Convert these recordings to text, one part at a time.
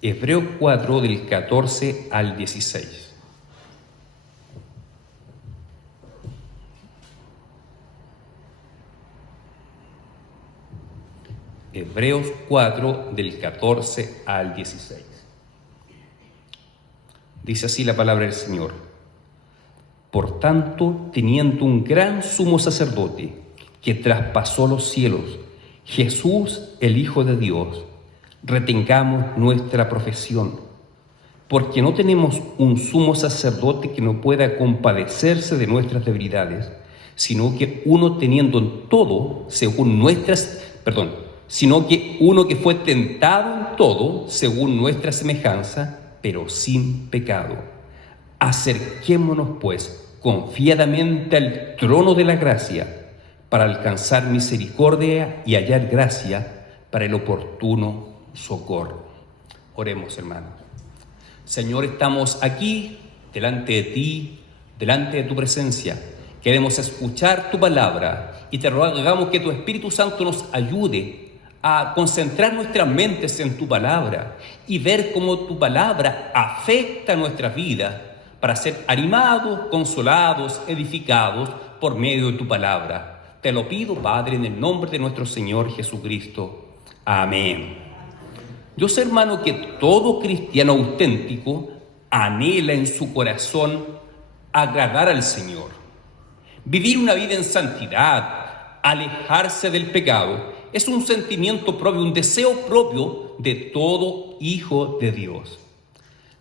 Hebreos 4 del 14 al 16. Hebreos 4 del 14 al 16. Dice así la palabra del Señor. Por tanto, teniendo un gran sumo sacerdote que traspasó los cielos, Jesús, el Hijo de Dios, retengamos nuestra profesión, porque no tenemos un sumo sacerdote que no pueda compadecerse de nuestras debilidades, sino que uno que fue tentado en todo según nuestra semejanza, pero sin pecado. Acerquémonos, pues, confiadamente al trono de la gracia, para alcanzar misericordia y hallar gracia para el oportuno socorro. Oremos, hermanos. Señor, estamos aquí, delante de ti, delante de tu presencia. Queremos escuchar tu palabra y te rogamos que tu Espíritu Santo nos ayude a concentrar nuestras mentes en tu palabra y ver cómo tu palabra afecta nuestras vidas para ser animados, consolados, edificados por medio de tu palabra. Te lo pido, Padre, en el nombre de nuestro Señor Jesucristo. Amén. Yo sé, hermano, que todo cristiano auténtico anhela en su corazón agradar al Señor, vivir una vida en santidad, alejarse del pecado. Es un sentimiento propio, un deseo propio de todo hijo de Dios.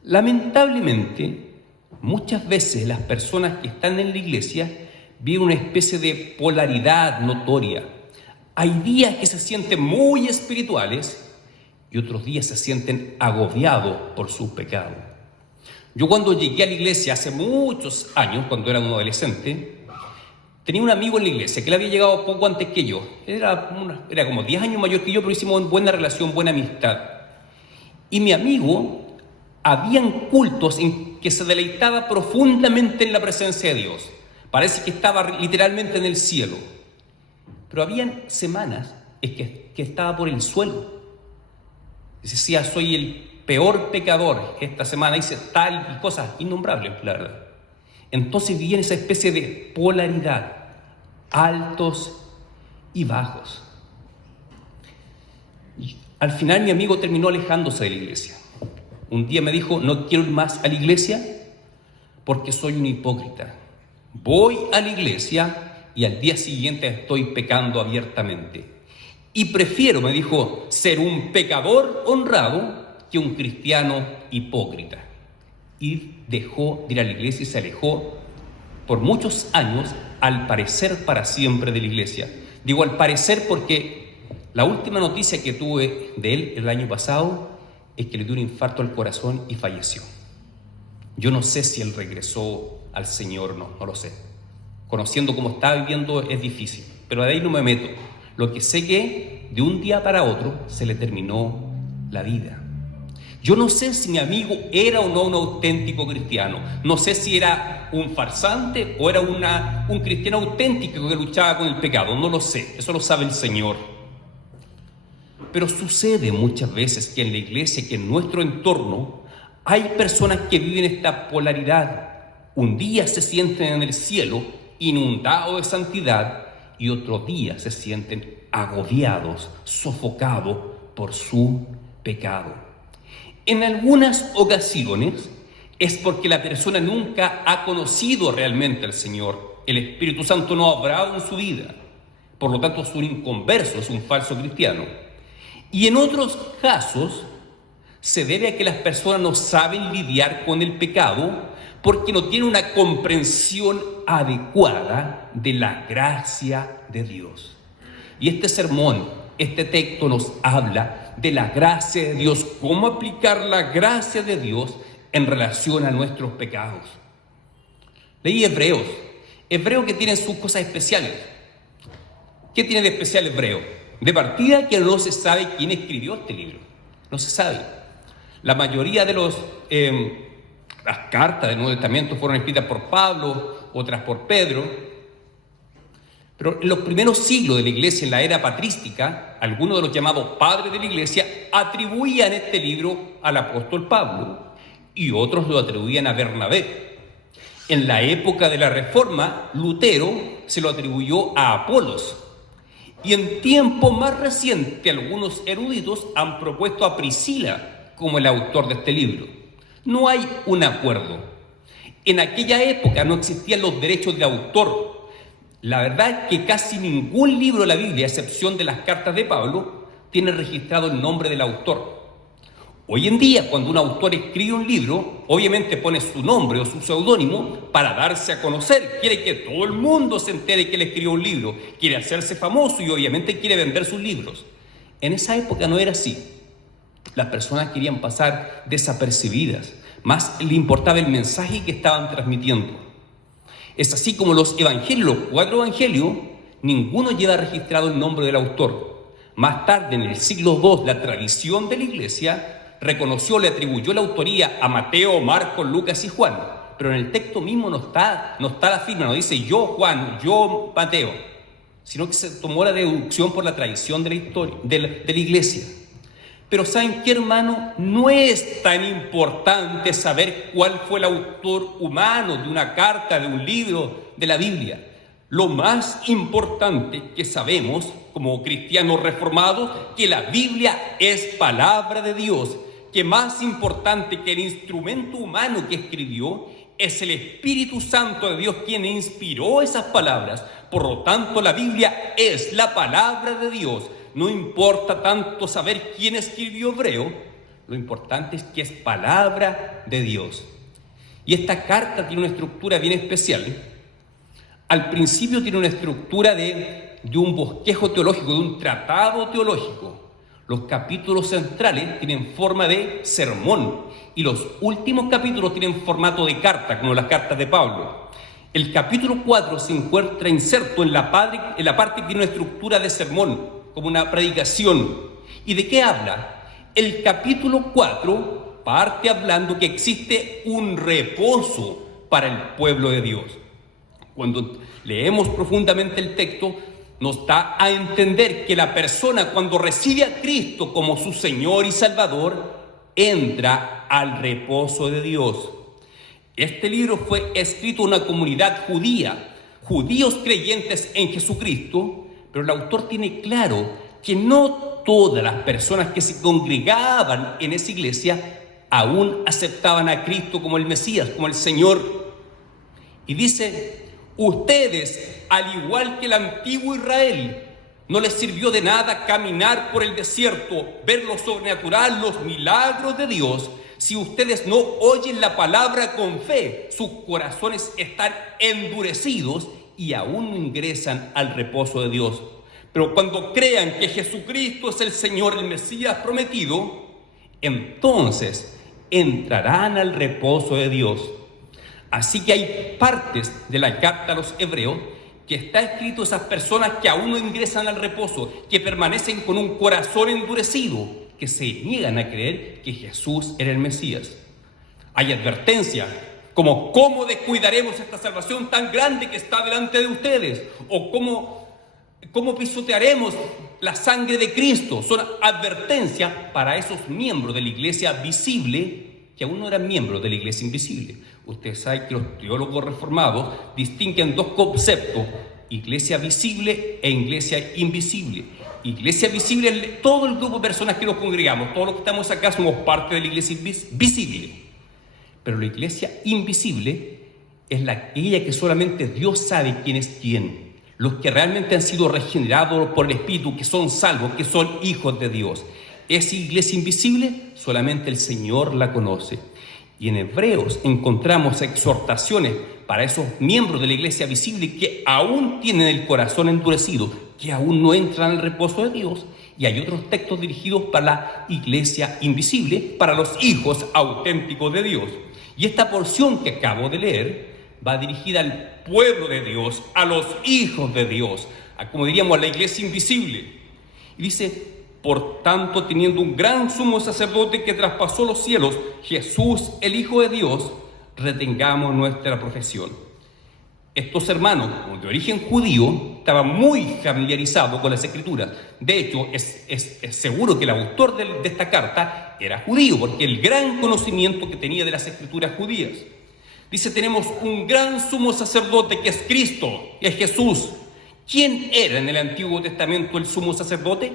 Lamentablemente, muchas veces las personas que están en la iglesia viven una especie de polaridad notoria. Hay días que se sienten muy espirituales y otros días se sienten agobiados por sus pecados. Yo cuando llegué a la iglesia hace muchos años, cuando era un adolescente, tenía un amigo en la iglesia que le había llegado poco antes que yo. Era como 10 años mayor que yo, pero hicimos buena relación, buena amistad. Y mi amigo, habían cultos en que se deleitaba profundamente en la presencia de Dios. Parece que estaba literalmente en el cielo. Pero habían semanas que estaba por el suelo. Decía, soy el peor pecador. Esta semana hice tal y cosas innombrables, la verdad. Entonces vivía en esa especie de polaridad, altos y bajos. Y al final mi amigo terminó alejándose de la iglesia. Un día me dijo, no quiero ir más a la iglesia porque soy un hipócrita. Voy a la iglesia y al día siguiente estoy pecando abiertamente. Y prefiero, me dijo, ser un pecador honrado que un cristiano hipócrita. Y dejó de ir a la iglesia y se alejó por muchos años, al parecer para siempre, de la iglesia. Digo al parecer porque la última noticia que tuve de él el año pasado es que le dio un infarto al corazón y falleció. Yo no sé si él regresó al Señor, no lo sé. Conociendo cómo está viviendo es difícil, pero de ahí no me meto. Lo que sé que de un día para otro se le terminó la vida. Yo no sé si mi amigo era o no un auténtico cristiano. No sé si era un farsante o era un cristiano auténtico que luchaba con el pecado. No lo sé, eso lo sabe el Señor. Pero sucede muchas veces que en la iglesia, que en nuestro entorno, hay personas que viven esta polaridad. Un día se sienten en el cielo, inundados de santidad, y otro día se sienten agobiados, sofocados por su pecado. En algunas ocasiones es porque la persona nunca ha conocido realmente al Señor. El Espíritu Santo no ha obrado en su vida. Por lo tanto, es un inconverso, es un falso cristiano. Y en otros casos se debe a que las personas no saben lidiar con el pecado porque no tienen una comprensión adecuada de la gracia de Dios. Y este sermón, este texto nos habla de la gracia de Dios, cómo aplicar la gracia de Dios en relación a nuestros pecados. Leí Hebreos que tienen sus cosas especiales. ¿Qué tiene de especial Hebreo? De partida, que no se sabe quién escribió este libro. No se sabe. La mayoría de las cartas del Nuevo Testamento fueron escritas por Pablo, otras por Pedro. Pero en los primeros siglos de la Iglesia, en la era patrística, algunos de los llamados padres de la Iglesia atribuían este libro al apóstol Pablo y otros lo atribuían a Bernabé. En la época de la Reforma, Lutero se lo atribuyó a Apolos. Y en tiempo más reciente, algunos eruditos han propuesto a Priscila como el autor de este libro. No hay un acuerdo. En aquella época no existían los derechos de autor. La verdad es que casi ningún libro de la Biblia, a excepción de las cartas de Pablo, tiene registrado el nombre del autor. Hoy en día, cuando un autor escribe un libro, obviamente pone su nombre o su seudónimo para darse a conocer. Quiere que todo el mundo se entere que él escribió un libro, quiere hacerse famoso y obviamente quiere vender sus libros. En esa época no era así. Las personas querían pasar desapercibidas, más le importaba el mensaje que estaban transmitiendo. Es así como los evangelios, los 4 evangelios, ninguno lleva registrado el nombre del autor. Más tarde, en el siglo II, la tradición de la Iglesia reconoció, le atribuyó la autoría a Mateo, Marcos, Lucas y Juan. Pero en el texto mismo no está la firma, no dice yo Juan, yo Mateo, sino que se tomó la deducción por la tradición de la historia, de la Iglesia. Pero ¿saben qué, hermano? No es tan importante saber cuál fue el autor humano de una carta, de un libro, de la Biblia. Lo más importante que sabemos, como cristianos reformados, que la Biblia es palabra de Dios, que más importante que el instrumento humano que escribió, es el Espíritu Santo de Dios quien inspiró esas palabras. Por lo tanto, la Biblia es la palabra de Dios. No importa tanto saber quién escribió Hebreo, lo importante es que es palabra de Dios. Y esta carta tiene una estructura bien especial. Al principio tiene una estructura de un bosquejo teológico, de un tratado teológico. Los capítulos centrales tienen forma de sermón y los últimos capítulos tienen formato de carta, como las cartas de Pablo. El capítulo 4 se encuentra inserto en la parte que tiene una estructura de sermón, como una predicación. ¿Y de qué habla? El capítulo 4 parte hablando que existe un reposo para el pueblo de Dios. Cuando leemos profundamente el texto, nos da a entender que la persona, cuando recibe a Cristo como su Señor y Salvador, entra al reposo de Dios. Este libro fue escrito en una comunidad judía, judíos creyentes en Jesucristo, pero el autor tiene claro que no todas las personas que se congregaban en esa iglesia aún aceptaban a Cristo como el Mesías, como el Señor. Y dice, ustedes, al igual que el antiguo Israel, no les sirvió de nada caminar por el desierto, ver lo sobrenatural, los milagros de Dios, si ustedes no oyen la palabra con fe. Sus corazones están endurecidos y aún no ingresan al reposo de Dios. Pero cuando crean que Jesucristo es el Señor, el Mesías prometido, entonces entrarán al reposo de Dios. Así que hay partes de la carta a los hebreos que está escrito a esas personas que aún no ingresan al reposo, que permanecen con un corazón endurecido, que se niegan a creer que Jesús era el Mesías. Hay advertencias como cómo descuidaremos esta salvación tan grande que está delante de ustedes, o cómo pisotearemos la sangre de Cristo. Son advertencias para esos miembros de la iglesia visible que aún no eran miembros de la iglesia invisible. Ustedes saben que los teólogos reformados distinguen dos conceptos: iglesia visible e iglesia invisible. Iglesia visible es todo el grupo de personas que nos congregamos, todos los que estamos acá somos parte de la iglesia visible. Pero la iglesia invisible es aquella que solamente Dios sabe quién es quién. Los que realmente han sido regenerados por el Espíritu, que son salvos, que son hijos de Dios. Esa iglesia invisible solamente el Señor la conoce. Y en Hebreos encontramos exhortaciones para esos miembros de la iglesia visible que aún tienen el corazón endurecido, que aún no entran al reposo de Dios. Y hay otros textos dirigidos para la iglesia invisible, para los hijos auténticos de Dios. Y esta porción que acabo de leer va dirigida al pueblo de Dios, a los hijos de Dios, como diríamos, a la iglesia invisible. Y dice: por tanto, teniendo un gran sumo sacerdote que traspasó los cielos, Jesús, el Hijo de Dios, retengamos nuestra profesión. Estos hermanos, como de origen judío, estaba muy familiarizado con las Escrituras. De hecho, es seguro que el autor de esta carta era judío, porque el gran conocimiento que tenía de las Escrituras judías. Dice, tenemos un gran sumo sacerdote que es Cristo, que es Jesús. ¿Quién era en el Antiguo Testamento el sumo sacerdote?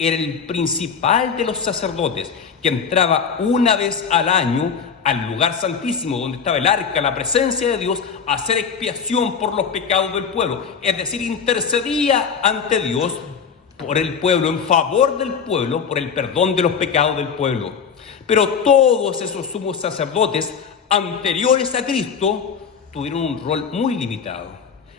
Era el principal de los sacerdotes, que entraba una vez al año al lugar santísimo, donde estaba el arca, la presencia de Dios, a hacer expiación por los pecados del pueblo. Es decir, intercedía ante Dios por el pueblo, en favor del pueblo, por el perdón de los pecados del pueblo. Pero todos esos sumos sacerdotes anteriores a Cristo tuvieron un rol muy limitado.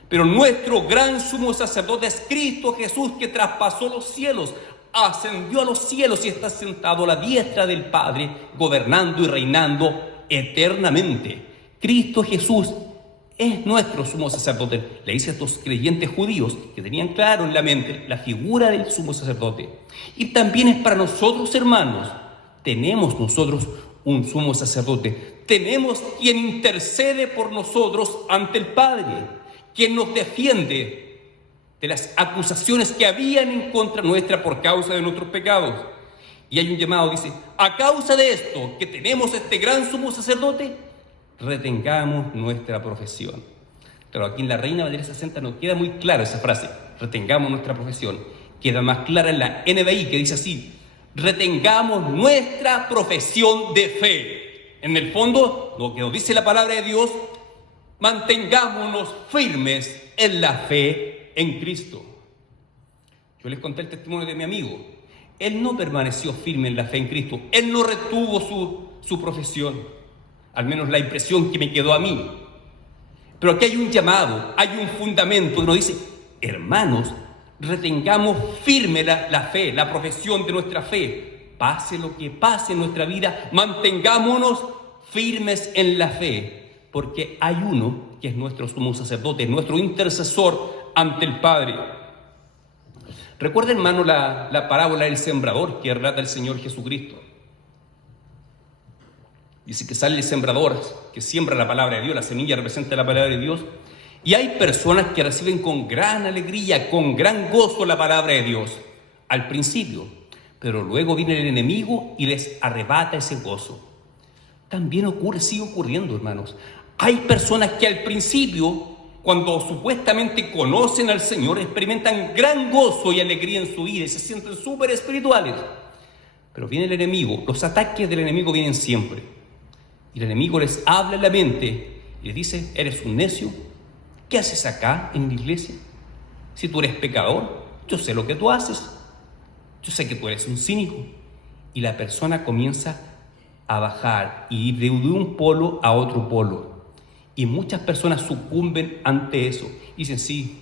Pero nuestro gran sumo sacerdote es Cristo Jesús, que traspasó los cielos, ascendió a los cielos y está sentado a la diestra del Padre, gobernando y reinando eternamente. Cristo Jesús es nuestro sumo sacerdote. Le dice a estos creyentes judíos que tenían claro en la mente la figura del sumo sacerdote. Y también es para nosotros, hermanos. Tenemos nosotros un sumo sacerdote. Tenemos quien intercede por nosotros ante el Padre, quien nos defiende de las acusaciones que habían en contra nuestra por causa de nuestros pecados. Y hay un llamado, dice, a causa de esto, que tenemos este gran sumo sacerdote, retengamos nuestra profesión. Pero aquí en la Reina Valera 60 no queda muy clara esa frase, retengamos nuestra profesión. Queda más clara en la NBI, que dice así, retengamos nuestra profesión de fe. En el fondo, lo que nos dice la palabra de Dios, mantengámonos firmes en la fe en Cristo. Yo les conté el testimonio de mi amigo. Él no permaneció firme en la fe en Cristo. Él no retuvo su profesión. Al menos la impresión que me quedó a mí. Pero aquí hay un llamado, hay un fundamento que nos dice, hermanos, retengamos firme la fe, la profesión de nuestra fe. Pase lo que pase en nuestra vida, mantengámonos firmes en la fe. Porque hay uno que es nuestro sumo sacerdote, nuestro intercesor ante el Padre. Recuerda, hermano, la parábola del sembrador que relata el Señor Jesucristo. Dice que sale el sembrador, que siembra la palabra de Dios, la semilla representa la palabra de Dios, y hay personas que reciben con gran alegría, con gran gozo la palabra de Dios, al principio, pero luego viene el enemigo y les arrebata ese gozo. También sigue ocurriendo, hermanos. Hay personas que al principio, cuando supuestamente conocen al Señor, experimentan gran gozo y alegría en su vida y se sienten súper espirituales. Pero viene el enemigo, los ataques del enemigo vienen siempre. Y el enemigo les habla en la mente y les dice, eres un necio, ¿qué haces acá en la iglesia? Si tú eres pecador, yo sé lo que tú haces, yo sé que tú eres un cínico. Y la persona comienza a bajar y ir de un polo a otro polo. Y muchas personas sucumben ante eso. Dicen, sí,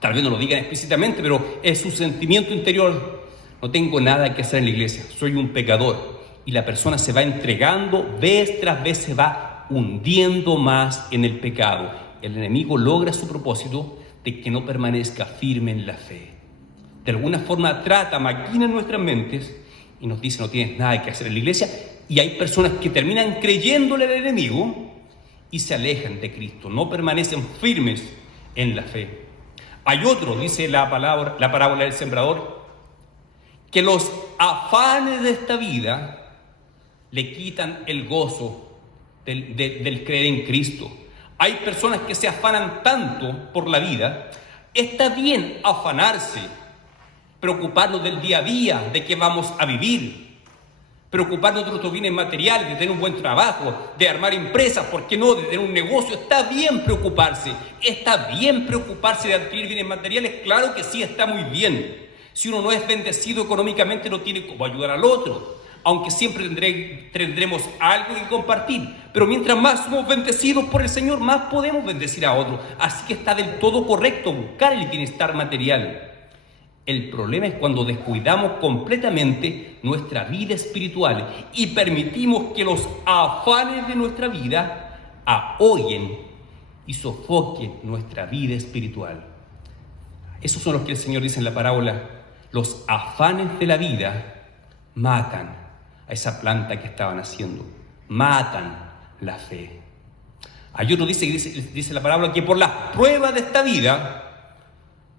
tal vez no lo digan explícitamente, pero es su sentimiento interior. No tengo nada que hacer en la iglesia, soy un pecador. Y la persona se va entregando, vez tras vez se va hundiendo más en el pecado. El enemigo logra su propósito de que no permanezca firme en la fe. De alguna forma maquina nuestras mentes y nos dice, no tienes nada que hacer en la iglesia. Y hay personas que terminan creyéndole al enemigo y se alejan de Cristo, no permanecen firmes en la fe. Hay otro, dice la parábola del sembrador, que los afanes de esta vida le quitan el gozo del creer en Cristo. Hay personas que se afanan tanto por la vida. Está bien afanarse, preocuparnos del día a día, de qué vamos a vivir, preocuparnos de nuestros bienes materiales, de tener un buen trabajo, de armar empresas, ¿por qué no?, de tener un negocio. Está bien preocuparse de adquirir bienes materiales, claro que sí, está muy bien. Si uno no es bendecido económicamente, no tiene cómo ayudar al otro, aunque siempre tendremos algo que compartir. Pero mientras más somos bendecidos por el Señor, más podemos bendecir a otros. Así que está del todo correcto buscar el bienestar material. El problema es cuando descuidamos completamente nuestra vida espiritual y permitimos que los afanes de nuestra vida ahoguen y sofoquen nuestra vida espiritual. Esos son los que el Señor dice en la parábola. Los afanes de la vida matan a esa planta que estaban haciendo, matan la fe. Hay otro dice la parábola que por las pruebas de esta vida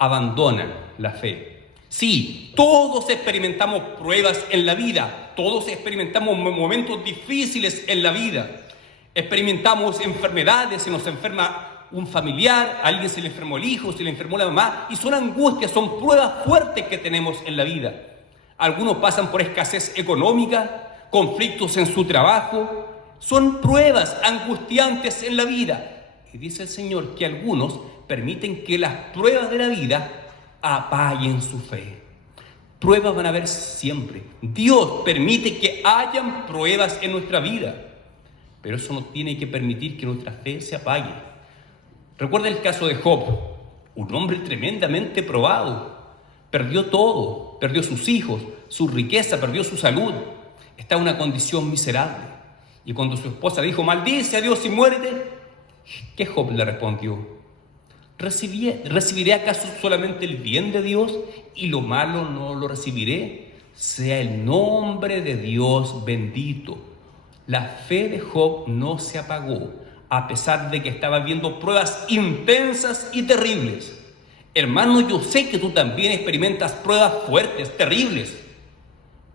abandonan la fe. Sí, todos experimentamos pruebas en la vida, todos experimentamos momentos difíciles en la vida, experimentamos enfermedades, se nos enferma un familiar, a alguien se le enfermó el hijo, se le enfermó la mamá, y son angustias, son pruebas fuertes que tenemos en la vida. Algunos pasan por escasez económica, conflictos en su trabajo, son pruebas angustiantes en la vida. Y dice el Señor que algunos permiten que las pruebas de la vida apaguen su fe. Pruebas van a haber siempre. Dios permite que hayan pruebas en nuestra vida, pero eso no tiene que permitir que nuestra fe se apague. Recuerda el caso de Job, un hombre tremendamente probado. Perdió todo, perdió sus hijos, su riqueza, perdió su salud. Está en una condición miserable. Y cuando su esposa le dijo, maldice a Dios y muérete, ¿qué Job le respondió? ¿Recibiré acaso solamente el bien de Dios y lo malo no lo recibiré? Sea el nombre de Dios bendito. La fe de Job no se apagó, a pesar de que estaba viendo pruebas intensas y terribles. Hermano, yo sé que tú también experimentas pruebas fuertes, terribles,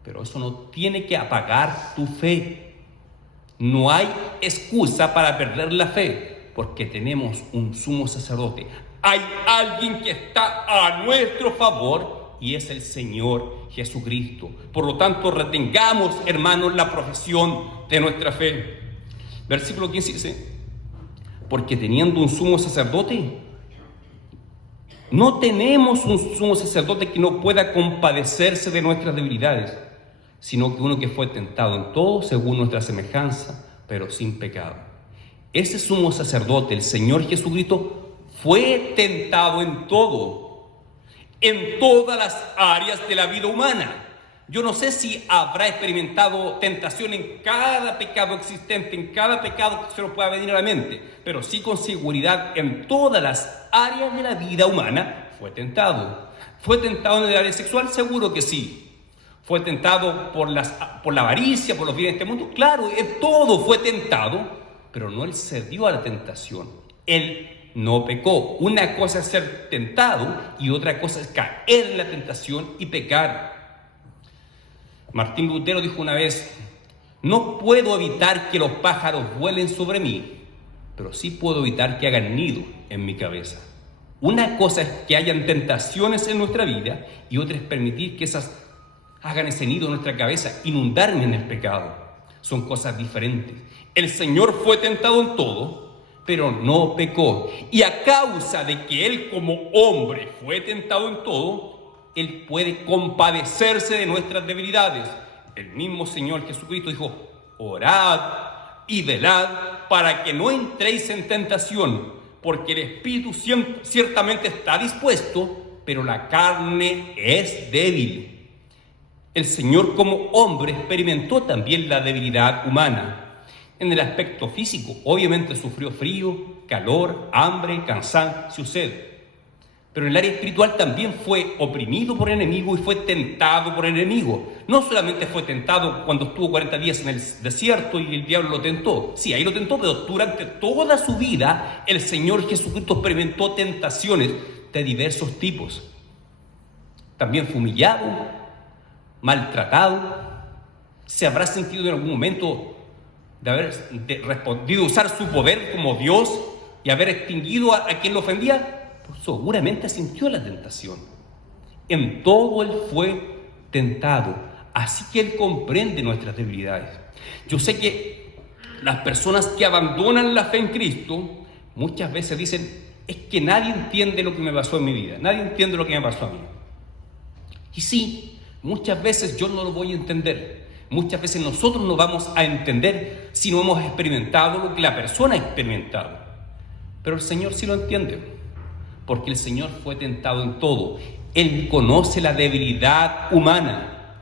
pero eso no tiene que apagar tu fe. No hay excusa para perder la fe, porque tenemos un sumo sacerdote. Hay alguien que está a nuestro favor y es el Señor Jesucristo. Por lo tanto, retengamos, hermanos, la profesión de nuestra fe. Versículo 15 dice, porque teniendo un sumo sacerdote, no tenemos un sumo sacerdote que no pueda compadecerse de nuestras debilidades, sino que uno que fue tentado en todo según nuestra semejanza, pero sin pecado. Ese sumo sacerdote, el Señor Jesucristo, fue tentado en todo, en todas las áreas de la vida humana. Yo no sé si habrá experimentado tentación en cada pecado existente, en cada pecado que se nos pueda venir a la mente, pero sí con seguridad en todas las áreas de la vida humana fue tentado. ¿Fue tentado en el área sexual? Seguro que sí. ¿Fue tentado por la avaricia, por los bienes de este mundo? Claro, en todo fue tentado, pero no él cedió a la tentación. Él no pecó. Una cosa es ser tentado y otra cosa es caer en la tentación y pecar. Martín Lutero dijo una vez, no puedo evitar que los pájaros vuelen sobre mí, pero sí puedo evitar que hagan nido en mi cabeza. Una cosa es que hayan tentaciones en nuestra vida y otra es permitir que esas hagan ese nido en nuestra cabeza, inundarme en el pecado. Son cosas diferentes. El Señor fue tentado en todo, pero no pecó. Y a causa de que Él como hombre fue tentado en todo, Él puede compadecerse de nuestras debilidades. El mismo Señor Jesucristo dijo, orad y velad para que no entréis en tentación, porque el espíritu ciertamente está dispuesto, pero la carne es débil. El Señor como hombre experimentó también la debilidad humana. En el aspecto físico, obviamente sufrió frío, calor, hambre, cansancio, sed. Pero en el área espiritual también fue oprimido por el enemigo y fue tentado por el enemigo. No solamente fue tentado cuando estuvo 40 días en el desierto y el diablo lo tentó. Sí, ahí lo tentó, pero durante toda su vida el Señor Jesucristo experimentó tentaciones de diversos tipos. También fue humillado, maltratado. ¿Se habrá sentido en algún momento de haber respondido, usar su poder como Dios y haber extinguido a quien lo ofendía? Pues seguramente sintió la tentación. En todo Él fue tentado, así que Él comprende nuestras debilidades. Yo sé que las personas que abandonan la fe en Cristo muchas veces dicen, es que nadie entiende lo que me pasó en mi vida, nadie entiende lo que me pasó a mí. Y sí, muchas veces yo no lo voy a entender. Muchas veces nosotros no vamos a entender si no hemos experimentado lo que la persona ha experimentado. Pero el Señor sí lo entiende, porque el Señor fue tentado en todo. Él conoce la debilidad humana.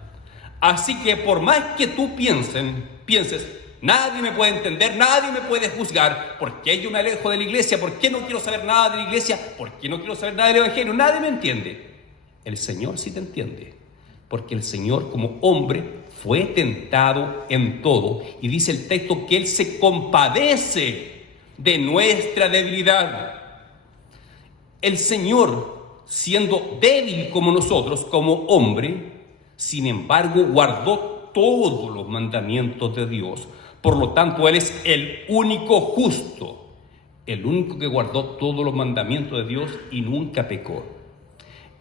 Así que por más que tú pienses, nadie me puede entender, nadie me puede juzgar, ¿por qué yo me alejo de la iglesia? ¿Por qué no quiero saber nada de la iglesia? ¿Por qué no quiero saber nada del evangelio? Nadie me entiende. El Señor sí te entiende, porque el Señor como hombre fue tentado en todo. Y dice el texto que Él se compadece de nuestra debilidad. El Señor siendo débil como nosotros, como hombre, sin embargo guardó todos los mandamientos de Dios. Por lo tanto, Él es el único justo, el único que guardó todos los mandamientos de Dios y nunca pecó.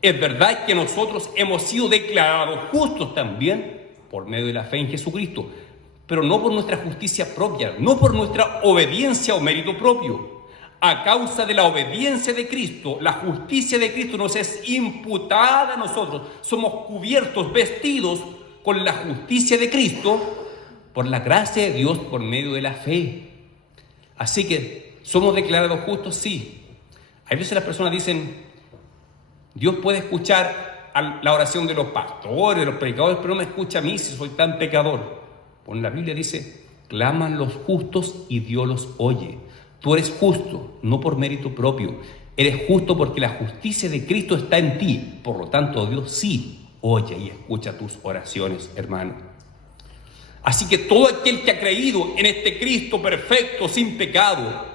Es verdad que nosotros hemos sido declarados justos también por medio de la fe en Jesucristo, pero no por nuestra justicia propia, no por nuestra obediencia o mérito propio. A causa de la obediencia de Cristo, la justicia de Cristo nos es imputada a nosotros. Somos cubiertos, vestidos con la justicia de Cristo por la gracia de Dios por medio de la fe. Así que, ¿somos declarados justos? Sí. Hay veces las personas dicen, Dios puede escuchar la oración de los pastores, de los predicadores, pero no me escucha a mí si soy tan pecador. Pues la Biblia dice, claman los justos y Dios los oye. Tú eres justo, no por mérito propio. Eres justo porque la justicia de Cristo está en ti. Por lo tanto, Dios sí oye y escucha tus oraciones, hermano. Así que todo aquel que ha creído en este Cristo perfecto, sin pecado,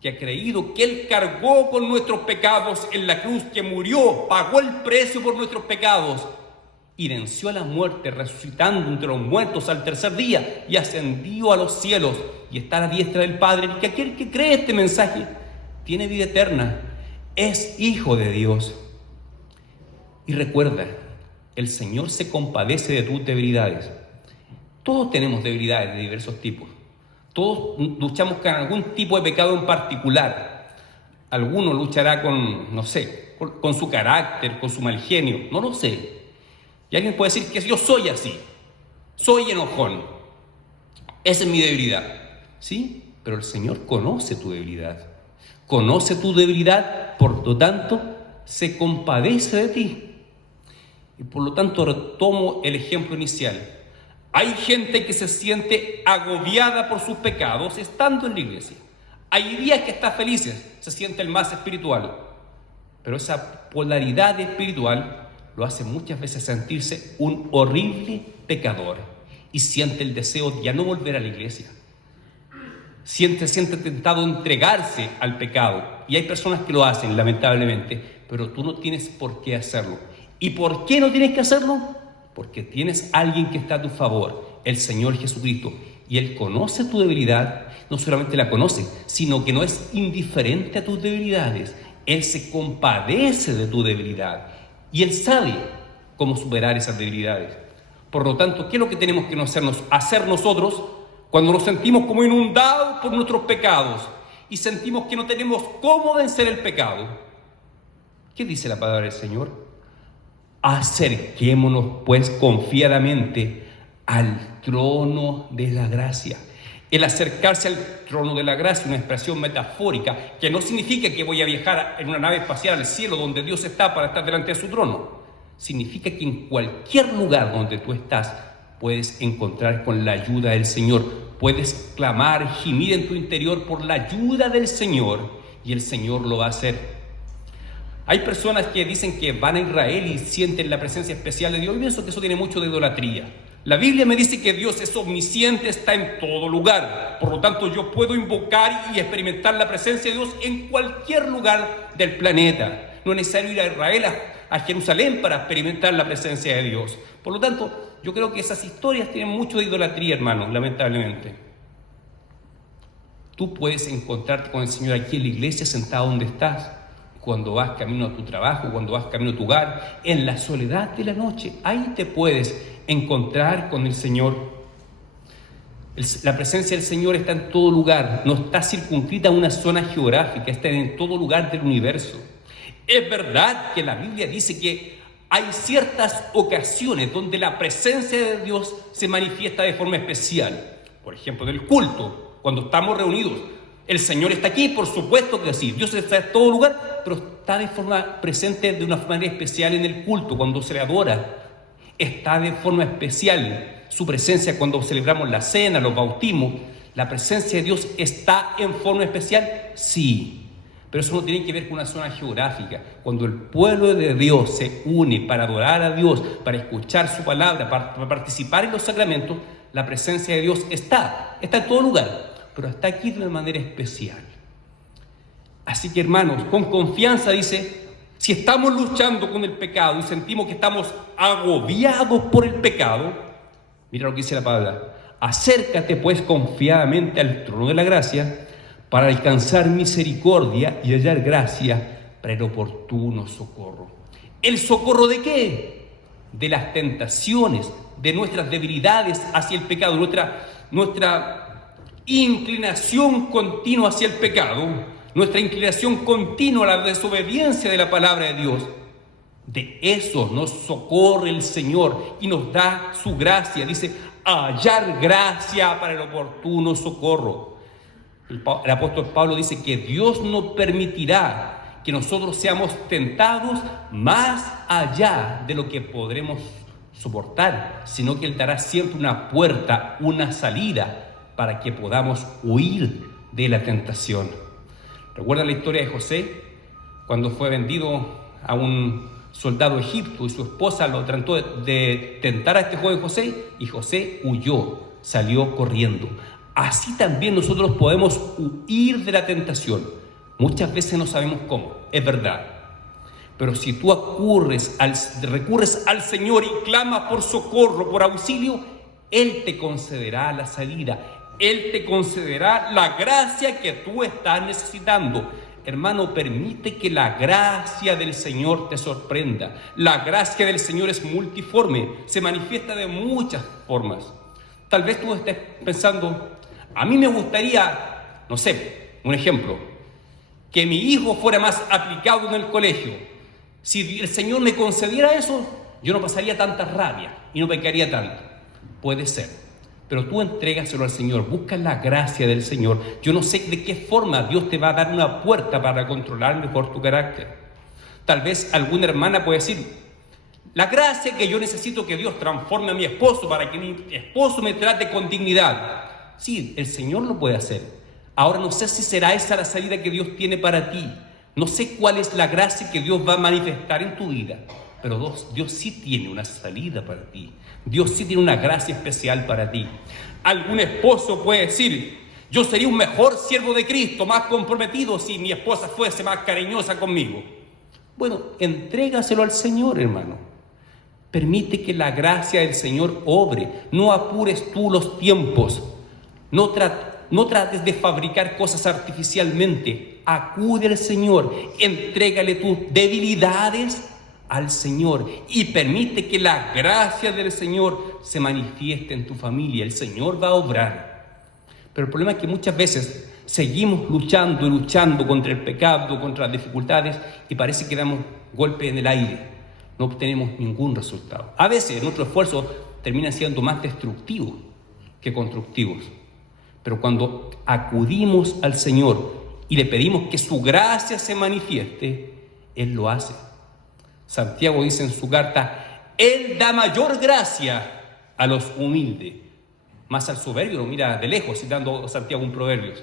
que ha creído que Él cargó con nuestros pecados en la cruz, que murió, pagó el precio por nuestros pecados y venció a la muerte, resucitando entre los muertos al tercer día y ascendió a los cielos y está a la diestra del Padre, y que aquel que cree este mensaje tiene vida eterna, es hijo de Dios. Y recuerda, el Señor se compadece de tus debilidades. Todos tenemos debilidades de diversos tipos. Todos luchamos con algún tipo de pecado en particular. Alguno luchará con, no sé, con su carácter, con su mal genio, no lo sé. Y alguien puede decir que yo soy así, soy enojón. Esa es mi debilidad. ¿Sí? Pero el Señor conoce tu debilidad. Conoce tu debilidad, por lo tanto, se compadece de ti. Y por lo tanto, retomo el ejemplo inicial. Hay gente que se siente agobiada por sus pecados estando en la iglesia. Hay días que está felices, se siente el más espiritual. Pero esa polaridad espiritual lo hace muchas veces sentirse un horrible pecador y siente el deseo de ya no volver a la iglesia. Siente tentado a entregarse al pecado. Y hay personas que lo hacen, lamentablemente, pero tú no tienes por qué hacerlo. ¿Y por qué no tienes que hacerlo? Porque tienes a alguien que está a tu favor, el Señor Jesucristo. Y Él conoce tu debilidad, no solamente la conoce, sino que no es indiferente a tus debilidades. Él se compadece de tu debilidad. Y Él sabe cómo superar esas debilidades. Por lo tanto, ¿qué es lo que tenemos que hacer nosotros cuando nos sentimos como inundados por nuestros pecados y sentimos que no tenemos cómo vencer el pecado? ¿Qué dice la palabra del Señor? Acerquémonos pues confiadamente al trono de la gracia. El acercarse al trono de la gracia, una expresión metafórica que no significa que voy a viajar en una nave espacial al cielo donde Dios está para estar delante de su trono. Significa que en cualquier lugar donde tú estás puedes encontrar con la ayuda del Señor. Puedes clamar, gemir en tu interior por la ayuda del Señor y el Señor lo va a hacer. Hay personas que dicen que van a Israel y sienten la presencia especial de Dios. Yo pienso que eso tiene mucho de idolatría. La Biblia me dice que Dios es omnisciente, está en todo lugar. Por lo tanto, yo puedo invocar y experimentar la presencia de Dios en cualquier lugar del planeta. No es necesario ir a Israel, a Jerusalén para experimentar la presencia de Dios. Por lo tanto, yo creo que esas historias tienen mucho de idolatría, hermanos, lamentablemente. Tú puedes encontrarte con el Señor aquí en la iglesia, sentado donde estás, cuando vas camino a tu trabajo, cuando vas camino a tu hogar, en la soledad de la noche. Ahí te puedes encontrar con el Señor. La presencia del Señor está en todo lugar, no está circunscrita a una zona geográfica, está en todo lugar del universo. Es verdad que la Biblia dice que hay ciertas ocasiones donde la presencia de Dios se manifiesta de forma especial. Por ejemplo, en el culto, cuando estamos reunidos, el Señor está aquí, por supuesto que sí. Dios está en todo lugar, pero está de forma presente de una manera especial en el culto, cuando se le adora. Está de forma especial su presencia cuando celebramos la cena, los bautismos. ¿La presencia de Dios está en forma especial? Sí. Pero eso no tiene que ver con una zona geográfica. Cuando el pueblo de Dios se une para adorar a Dios, para escuchar su palabra, para participar en los sacramentos, la presencia de Dios está en todo lugar, pero está aquí de una manera especial. Así que, hermanos, con confianza dice, Si estamos luchando con el pecado y sentimos que estamos agobiados por el pecado, mira lo que dice la palabra: acércate pues confiadamente al trono de la gracia para alcanzar misericordia y hallar gracia para el oportuno socorro. ¿El socorro de qué? De las tentaciones, de nuestras debilidades hacia el pecado, nuestra inclinación continua hacia el pecado, nuestra inclinación continua a la desobediencia de la palabra de Dios. De eso nos socorre el Señor y nos da su gracia. Dice, hallar gracia para el oportuno socorro. El apóstol Pablo dice que Dios no permitirá que nosotros seamos tentados más allá de lo que podremos soportar, sino que Él dará siempre una puerta, una salida para que podamos huir de la tentación. ¿Recuerdan la historia de José? Cuando fue vendido a un soldado egipcio y su esposa lo trató de tentar a este joven José, y José huyó, salió corriendo. Así también nosotros podemos huir de la tentación. Muchas veces no sabemos cómo, es verdad. Pero si tú recurres al Señor y clamas por socorro, por auxilio, Él te concederá la salida. Él te concederá la gracia que tú estás necesitando. Hermano, permite que la gracia del Señor te sorprenda. La gracia del Señor es multiforme, se manifiesta de muchas formas. Tal vez tú estés pensando, a mí me gustaría, no sé, un ejemplo, que mi hijo fuera más aplicado en el colegio. Si el Señor me concediera eso, yo no pasaría tanta rabia y no pecaría tanto. Puede ser. Pero tú entrégaselo al Señor, busca la gracia del Señor. Yo no sé de qué forma Dios te va a dar una puerta para controlar mejor tu carácter. Tal vez alguna hermana puede decir, la gracia que yo necesito que Dios transforme a mi esposo para que mi esposo me trate con dignidad. Sí, el Señor lo puede hacer. Ahora no sé si será esa la salida que Dios tiene para ti. No sé cuál es la gracia que Dios va a manifestar en tu vida. Pero Dios sí tiene una salida para ti. Dios sí tiene una gracia especial para ti. Algún esposo puede decir, yo sería un mejor siervo de Cristo, más comprometido si mi esposa fuese más cariñosa conmigo. Bueno, entrégaselo al Señor, hermano. Permite que la gracia del Señor obre. No apures tú los tiempos. No trates de fabricar cosas artificialmente. Acude al Señor. Entrégale tus debilidades al Señor y permite que la gracia del Señor se manifieste en tu familia. El Señor va a obrar. Pero el problema es que muchas veces seguimos luchando contra el pecado, contra las dificultades, y parece que damos golpes en el aire. No obtenemos ningún resultado. A veces nuestros esfuerzos terminan siendo más destructivos que constructivos. Pero cuando acudimos al Señor y le pedimos que su gracia se manifieste, Él lo hace. Santiago dice en su carta, Él da mayor gracia a los humildes, más al soberbio lo mira de lejos, citando a Santiago un proverbio.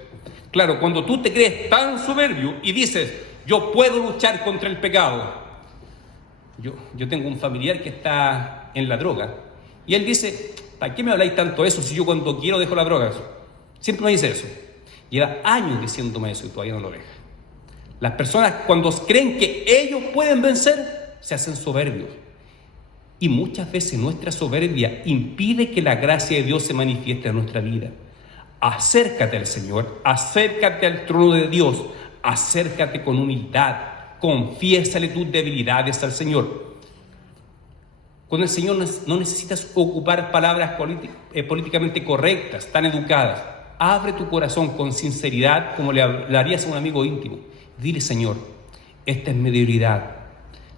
Claro, cuando tú te crees tan soberbio y dices, yo puedo luchar contra el pecado. Yo tengo un familiar que está en la droga y él dice, ¿para qué me habláis tanto de eso si yo cuando quiero dejo la droga? Siempre me dice eso. Lleva años diciéndome eso y todavía no lo deja. Las personas cuando creen que ellos pueden vencer, se hacen soberbios. Y muchas veces nuestra soberbia impide que la gracia de Dios se manifieste en nuestra vida. Acércate al Señor, acércate al trono de Dios, acércate con humildad, confiésale tus debilidades al Señor. Con el Señor no necesitas ocupar palabras políticamente correctas, tan educadas. Abre tu corazón con sinceridad como le harías a un amigo íntimo. Dile, Señor, esta es mi debilidad.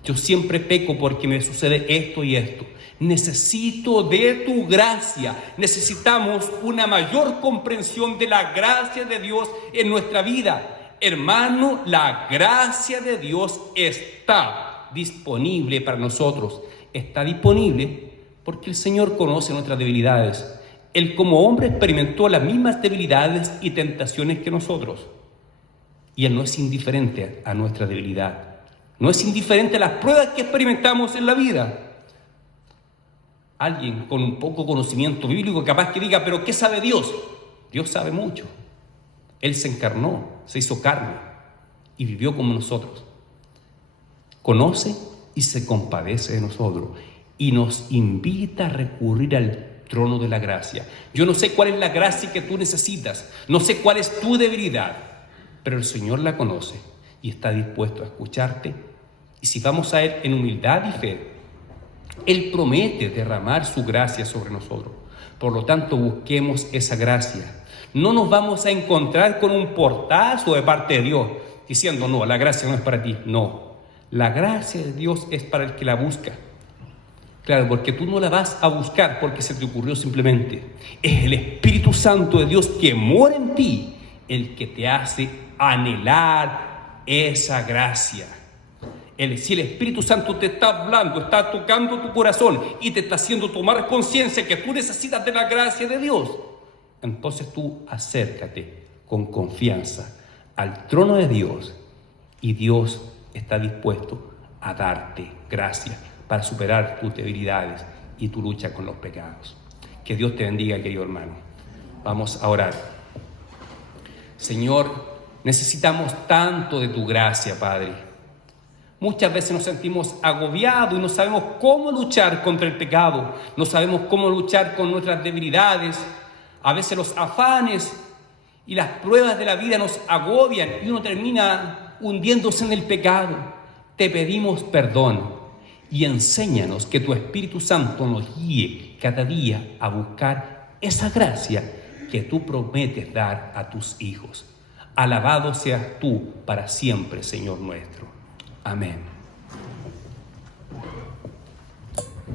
Yo siempre peco porque me sucede esto y esto. Necesito de tu gracia. Necesitamos una mayor comprensión de la gracia de Dios en nuestra vida. Hermano, la gracia de Dios está disponible para nosotros. Está disponible porque el Señor conoce nuestras debilidades. Él como hombre experimentó las mismas debilidades y tentaciones que nosotros. Y Él no es indiferente a nuestra debilidad. No es indiferente a las pruebas que experimentamos en la vida. Alguien con un poco conocimiento bíblico capaz que diga, pero ¿qué sabe Dios? Dios sabe mucho. Él se encarnó, se hizo carne y vivió como nosotros. conoce y se compadece de nosotros y nos invita a recurrir al trono de la gracia. Yo no sé cuál es la gracia que tú necesitas, no sé cuál es tu debilidad, pero el Señor la conoce y está dispuesto a escucharte. Y si vamos a Él en humildad y fe, Él promete derramar su gracia sobre nosotros. Por lo tanto, busquemos esa gracia. No nos vamos a encontrar con un portazo de parte de Dios diciendo, no, la gracia no es para ti. No, la gracia de Dios es para el que la busca. Claro, porque tú no la vas a buscar porque se te ocurrió simplemente. Es el Espíritu Santo de Dios que mora en ti el que te hace anhelar esa gracia. Si el Espíritu Santo te está hablando, está tocando tu corazón y te está haciendo tomar conciencia que tú necesitas de la gracia de Dios, entonces tú acércate con confianza al trono de Dios y Dios está dispuesto a darte gracia para superar tus debilidades y tu lucha con los pecados. Que Dios te bendiga, querido hermano. Vamos a orar. Señor, necesitamos tanto de tu gracia, Padre. Muchas veces nos sentimos agobiados y no sabemos cómo luchar contra el pecado, no sabemos cómo luchar con nuestras debilidades. A veces los afanes y las pruebas de la vida nos agobian y uno termina hundiéndose en el pecado. Te pedimos perdón y enséñanos que tu Espíritu Santo nos guíe cada día a buscar esa gracia que tú prometes dar a tus hijos. Alabado seas tú para siempre, Señor nuestro. Amén.